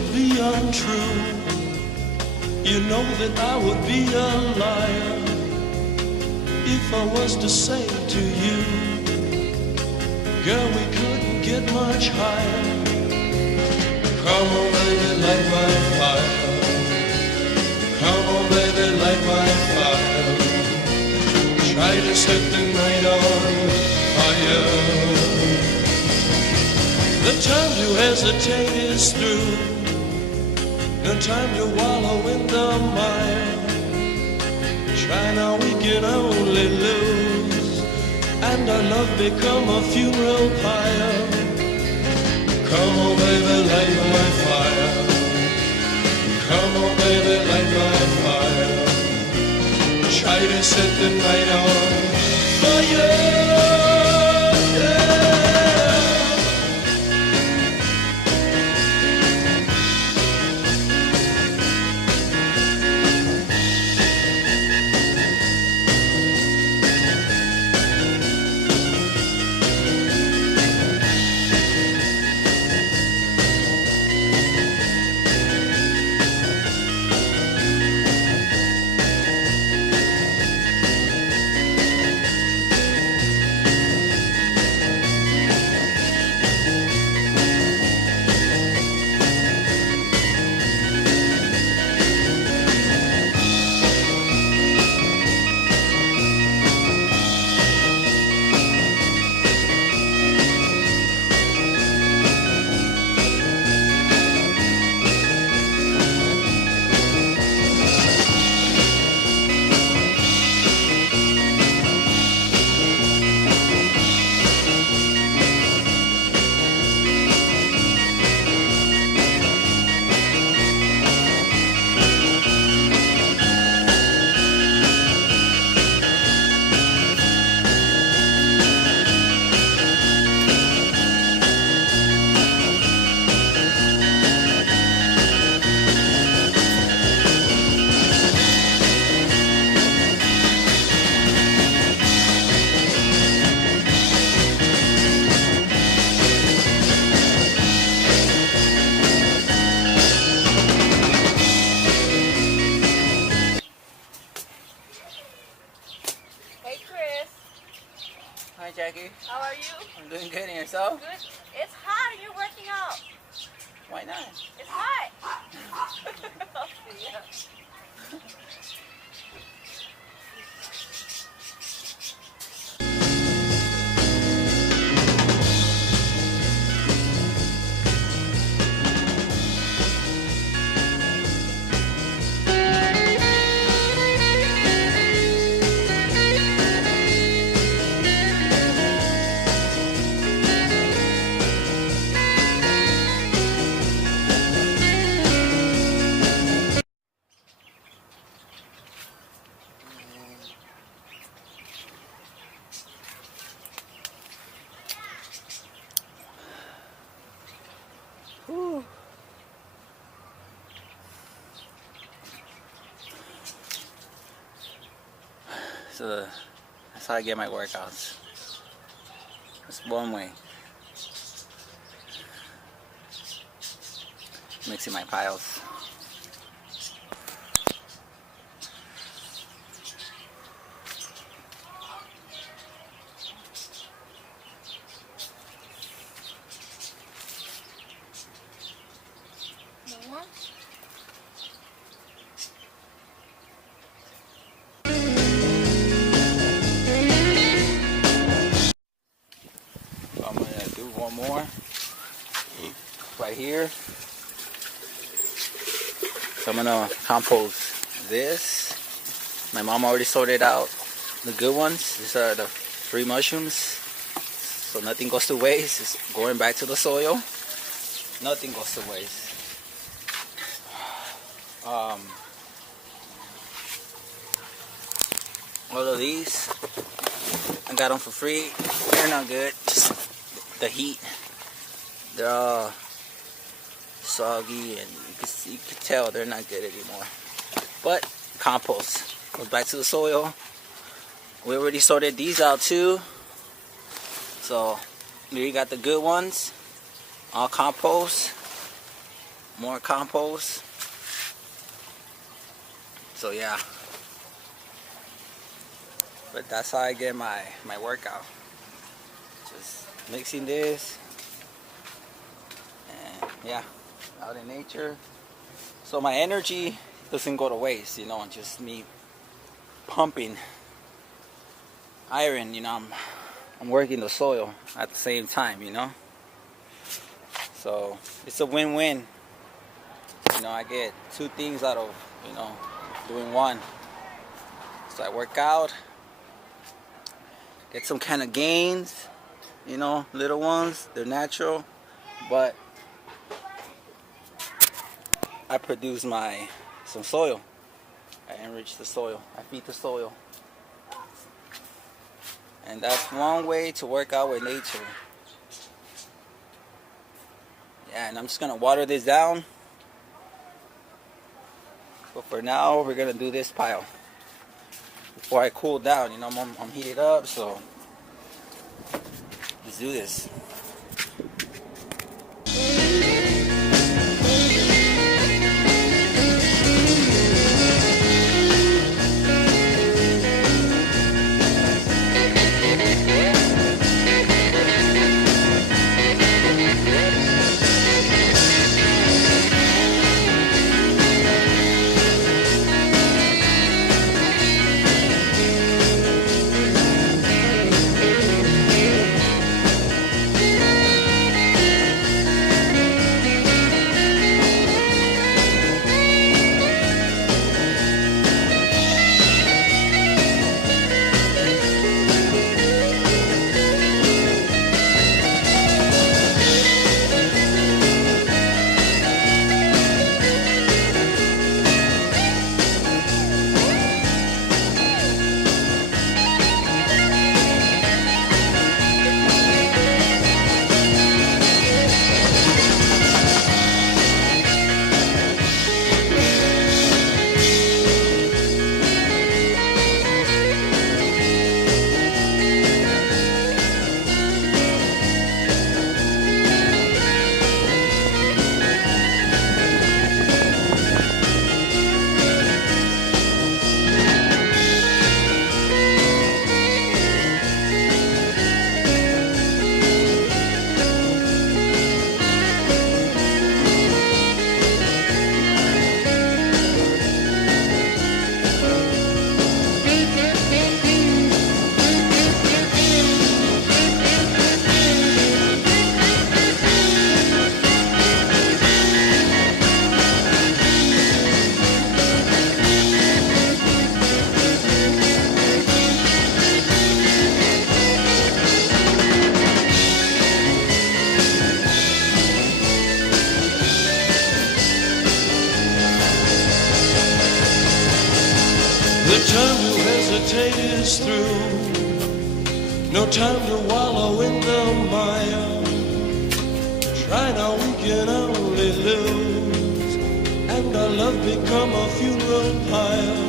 would be untrue. You know that I would be a liar if I was to say to you, girl, we couldn't get much higher. Come on, baby, light my fire. Come on, baby, light my fire. Try to set the night on fire. The time to hesitate is through. No time to wallow in the mire. Try now, we can only lose, and our love become a funeral pyre. Come on, baby, light my fire. Come on, baby, light my fire. Try to set the night on fire. Hi, Jackie. How are you? I'm doing good, and yourself? Good. It's hot and you're working out. Why not? It's hot. Yeah. Whew. So that's how I get my workouts. That's one way. Mixing my piles. I'm gonna do one more right here. So I'm gonna compost this. My mom already sorted out the good ones. These are the free mushrooms, so nothing goes to waste. It's going back to the soil. Nothing goes to waste. All of these, I got them for free. They're not good. Just the heat. They're all soggy, and you can tell they're not good anymore. But compost goes back to the soil. We already sorted these out too. So here you got the good ones, all compost. more compost. So yeah, but that's how I get my workout. Just mixing this, and yeah, out in nature. So my energy doesn't go to waste, you know, just me pumping iron, you know, I'm working the soil at the same time, you know. So it's a win-win. You know, I get two things out of, you know, doing one. So I work out, get some kind of gains, you know, little ones, they're natural, but I produce some soil. I enrich the soil, I feed the soil. And that's one way to work out with nature. Yeah, and I'm just gonna water this down. But for now, we're gonna do this pile before I cool down. You know, I'm heated up, so let's do this. The time to hesitate is through. No time to wallow in the mire. Try now, we can only lose, and our love become a funeral pyre.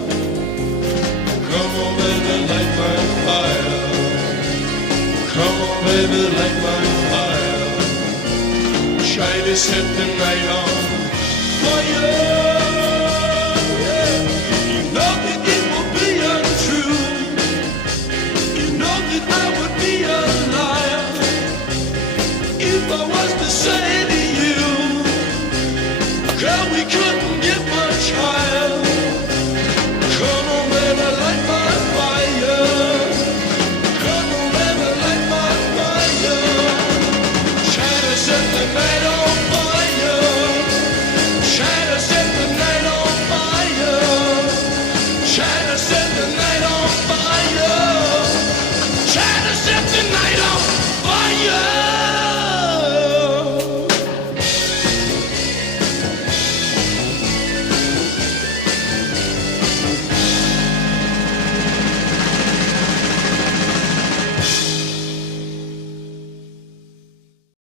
Come on, baby, light my fire. Come on, baby, light my fire. Try to set the night on